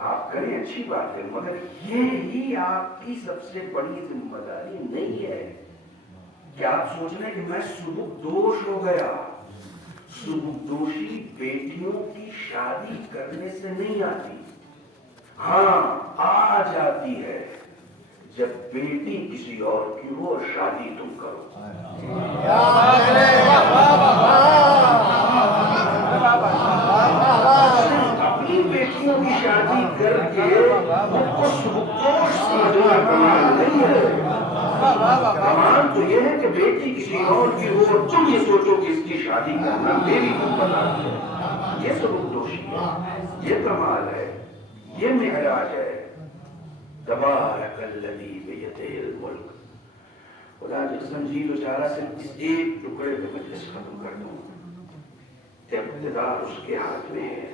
آپ کریں اچھی بات ہے، مگر یہی آپ کی سب سے بڑی ذمہ داری نہیں ہے کہ آپ سوچ رہے ہیں کہ میں سبک دوش ہو گیا. سبک دوشی بیٹیوں کی شادی کرنے سے نہیں آتی. ہاں آ جاتی ہے جب بیٹی کسی اور کی ہو اور شادی تم کرو. اپنی بیٹیوں کی شادی کر کے ان کو سبکدوش سمجھنا کمال نہیں ہے. کمال تو یہ ہے کہ بیٹی کسی اور کی ہو اور تم یہ سوچو کہ اس کی شادی کرنا میری ذمہ داری ہے. یہ سبکدوشی ہے، یہ کمال ہے، یہ معراج ہے. تبارک الذی بیدہ الملک. خدا کی قسم جی بیچارہ صرف اس ایک ٹکڑے پہ مجلس ختم کر دوں. اقتدار اس کے ہاتھ میں ہے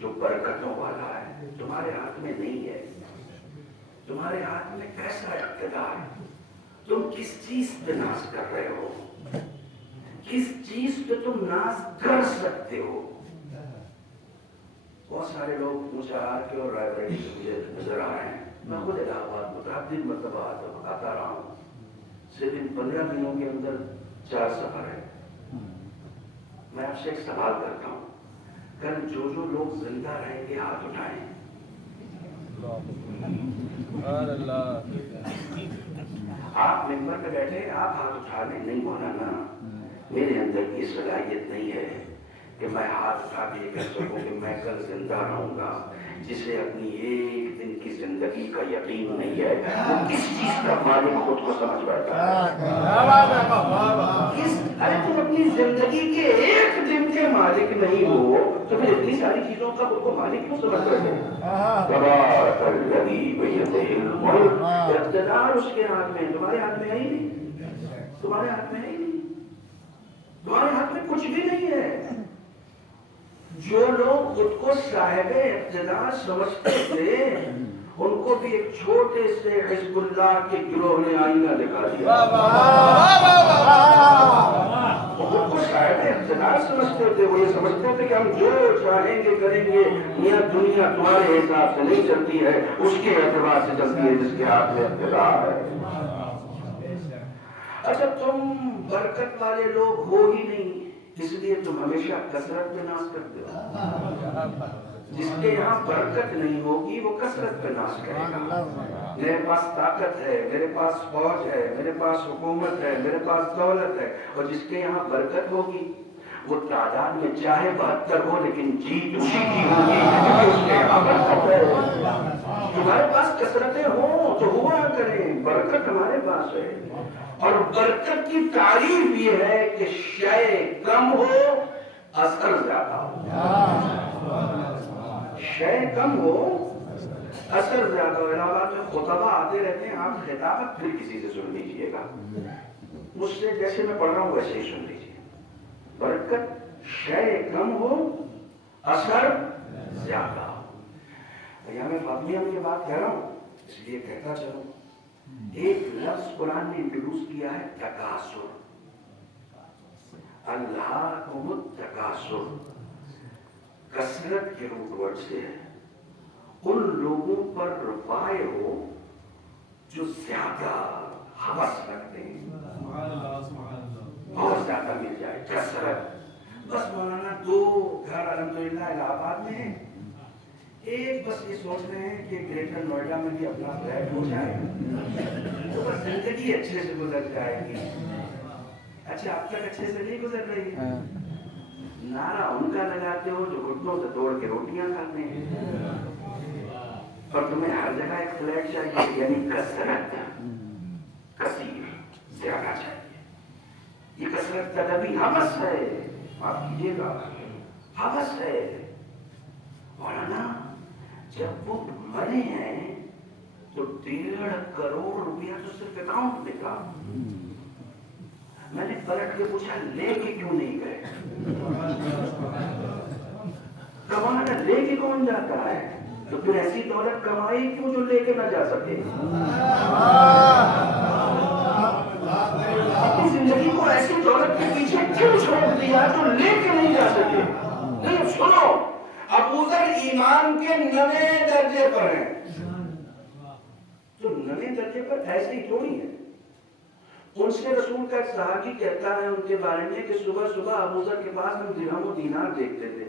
جو برکتوں والا ہے، تمہارے ہاتھ میں نہیں ہے. تمہارے ہاتھ میں کیسا اقتدار ہے؟ تم کس چیز پہ ناز کر رہے ہو؟ کس چیز پہ تم ناز کر سکتے ہو؟ بہت سارے لوگ مشاہر کے اور رائے بریلی سے مجھے نظر آ رہے ہیں. میں خود الہ آباد متعدد مرتبہ آتا رہا ہوں. صرف ان 15 دنوں کے اندر 4 سفر ہے. میں آپ سے ایک سوال کرتا ہوں، کل جو لوگ زندہ رہیں گے ہاتھ اٹھائیں. آپ ممبر پہ بیٹھے آپ ہاتھ اٹھا لیں. نہیں مولانا، میرے اندر کی صلاحیت نہیں ہے کہ میں ہاتھ اٹھا کے یہ کہہ سکوں کہ میں کل زندہ رہوں گا. جسے اپنی ایک دن کی زندگی کا یقین نہیں ہے وہ کس چیز کا مالک خود کو سمجھ بیٹھا ہے. ارے تم اپنی زندگی کے ایک دن کے مالک نہیں ہو تو پھر اتنی ساری چیزوں کا خود کو مالک کیوں سمجھ بیٹھے؟ تبارک الذی بیدہ الملک. اقتدار اس کے ہاتھ میں، تمہارے ہاتھ میں ہے ہی نہیں. تمہارے ہاتھ میں ہے ہی نہیں. تمہارے ہاتھ میں کچھ بھی نہیں ہے. جو لوگ خود کو صاحب اقتدار سمجھتے تھے ان کو بھی ایک چھوٹے سے حزب اللہ کے گروہ نے آئینہ دکھا دیا. خود کو صاحب اقتدار سمجھتے تھے، وہ یہ سمجھتے تھے کہ ہم جو چاہیں گے کریں گے. یہ دنیا تمہارے حساب سے نہیں چلتی ہے، اس کے اعتبار سے چلتی ہے جس کے ہاتھ میں اقتدار ہے. اچھا تم برکت والے لوگ ہو ہی نہیں، اس لیے تم ہمیشہ کثرت پہ ناز کرتے ہو. جس کے یہاں برکت نہیں ہوگی وہ کثرت پہ ناز کرے گا. میرے پاس طاقت ہے، میرے پاس فوج ہے، میرے پاس حکومت ہے، میرے پاس دولت ہے. اور جس کے یہاں برکت ہوگی وہ تعداد میں چاہے 72 ہو لیکن جیت اسی کی ہوگی کیونکہ اس کے یہاں برکت ہے. تمہارے پاس کثرتیں ہوں تو ہوا کریں، برکت ہمارے پاس ہے. اور برکت کی تعریف یہ ہے کہ شے کم ہو اثر زیادہ ہو. شے کم ہو اثر زیادہ ہو. الہ آباد میں خطبہ آتے رہتے ہیں، آپ خطابت پھر کسی سے سن لیجئے گا. مجھ سے جیسے میں پڑھ رہا ہوں ویسے ہی سن لیجئے. برکت شے کم ہو اثر زیادہ ہو. یہاں میں فاطمیہ میں یہ بات کہہ رہا ہوں اس لیے کہتا چلوں. ایک لفظ قرآن نے انٹروڈیوس کیا ہے تکاثر. الہاکم التکاثر کثرت کے روٹ ورڈ سے ہے. ان لوگوں پر وائے ہو جو زیادہ ہوس رکھتے ہیں، بہت زیادہ مل جائے کثرت. بس مولانا 2 گھر الحمدللہ الہ آباد میں ہیں، ایک بس یہ سوچ رہے ہیں کہ گریٹر نوئیڈا میں بھی اپنا فلیٹ ہو جائے تو بس زندگی اچھے سے گزر جائے گی. اچھا اب تک اچھے سے نہیں گزر رہی ہے. نعرہ ان کا لگاتے ہو جو گھٹنوں سے توڑ کے روٹیاں کھاتے ہیں، پر تمہیں ہر جگہ ایک فلیٹ چاہیے. یعنی کثرت، کثیر، زیادہ چاہیے. یہ کثرت کا بھی ہوس ہے. معاف کیجیے گا، ہوس ہے. مولانا جب وہ مرے ہیں تو 1.5 کروڑ روپیہ تو صرف اکاؤنٹ میں تھا. میں نے پلٹ کے پوچھا لے کے کیوں نہیں گئے؟ کمانا لے کے کون جاتا ہے؟ تو پھر ایسی دولت کمائی کیوں جو لے کے نہ جا سکے؟ اپنی زندگی کو ایسی دولت کے پیچھے کیوں چھوڑ دیا جو لے کے نہیں جا سکے؟ نہیں سنو، ابو ذر ایمان کے 9 درجے پر ہیں. تو 9 درجے پر ایسے ہی تھوڑی ہے. ان سے رسول کا ایک صحابی کہتا ہے ان کے بارے میں کہ صبح صبح ابو ذر کے پاس ہم درہم و دینار دیکھتے تھے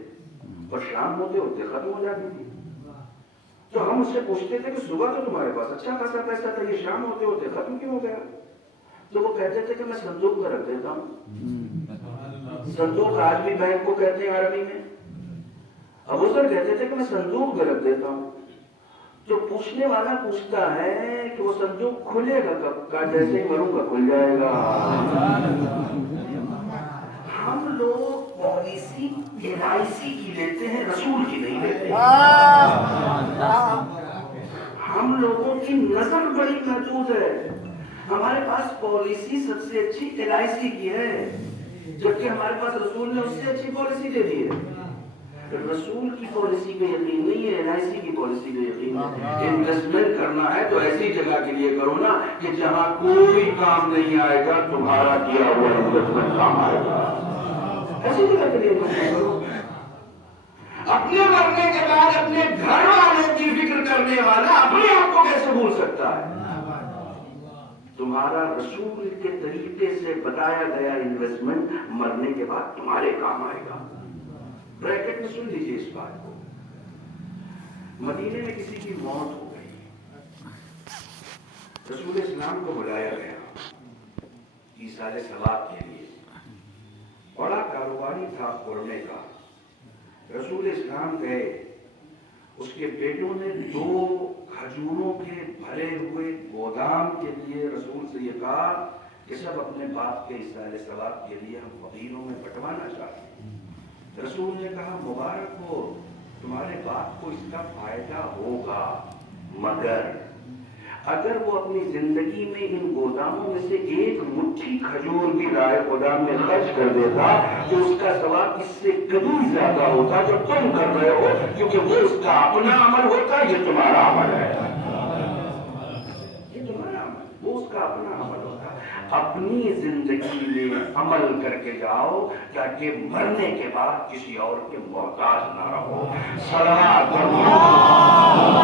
اور شام ہوتے ہوتے ختم ہو جاتی تھی. تو ہم اس سے پوچھتے تھے کہ صبح تو تمہارے پاس اچھا خاصا پیسہ تھا, یہ شام ہوتے ہوتے ختم کیوں ہو گیا؟ تو وہ کہتے تھے کہ میں صندوق میں رکھ دیتا ہوں. صندوق آج بھی بینک کو کہتے ہیں عربی میں. ابو ذر کہتے تھے کہ میں صندوق میں رکھ دیتا ہوں. تو پوچھنے والا پوچھتا ہے کہ وہ صندوق کھلے گا کب کا؟ جیسے ہی مروں گا کھل جائے گا. ہم لوگ پالیسی LIC کی لیتے ہیں, رسول کی نہیں لیتے. ہم لوگوں کی نظر بڑی محدود ہے. ہمارے پاس پالیسی سب سے اچھی LIC کی ہے, جبکہ ہمارے پاس رسول نے اس سے اچھی پالیسی دے دی ہے. رسول کی پالیسی کا یقین نہیں ہے, LIC کی پالیسی کا یقین ہے. انویسٹمنٹ کرنا ہے تو ایسی جگہ کے لیے کرو نا کہ جہاں کوئی کام نہیں آئے گا, تمہارا کیا ہوا انویسٹمنٹ کام آئے گا. ایسی جگہ کے لیے انویسٹمنٹ کرو. اپنے مرنے کے بعد اپنے گھر والوں کی فکر کرنے والا اپنے آپ کو کیسے بھول سکتا ہے؟ تمہارا رسول کے طریقے سے بتایا گیا انویسٹمنٹ مرنے کے بعد تمہارے کام آئے گا. بریکٹ میں سن لیجیے اس بات کو. مدینے میں کسی کی موت ہو گئی, رسول اسلام کو بلایا گیا ایصال ثواب کے لیے. بڑا کاروباری تھا پڑھنے کا. رسول اسلام گئے. اس کے بیٹوں نے 2 کھجوروں کے بھرے ہوئے گودام کے لیے رسول سے یہ کہا کہ سب اپنے باپ کے ایصال ثواب کے لیے ہم فقیروں میں بٹوانا چاہتے ہیں. رسول نے کہا مبارک ہو, تمہارے باپ کو اس کا فائدہ ہوگا, مگر اگر وہ اپنی زندگی میں ان گوداموں میں سے 1 مٹھی کھجور بھی لائے گودام میں خرچ کر دیتا تو اس کا ثواب اس سے کبھی زیادہ ہوتا جو تم کر رہے ہو, کیونکہ وہ اس کا اپنا عمل ہوتا, یہ تمہارا عمل ہے. یہ تمہارا عمل, وہ اس کا اپنا عمل ہوتا. اپنی زندگی میں عمل کر کے جاؤ تاکہ مرنے کے بعد کسی اور کے محتاج نہ رہو. صلوات اللہ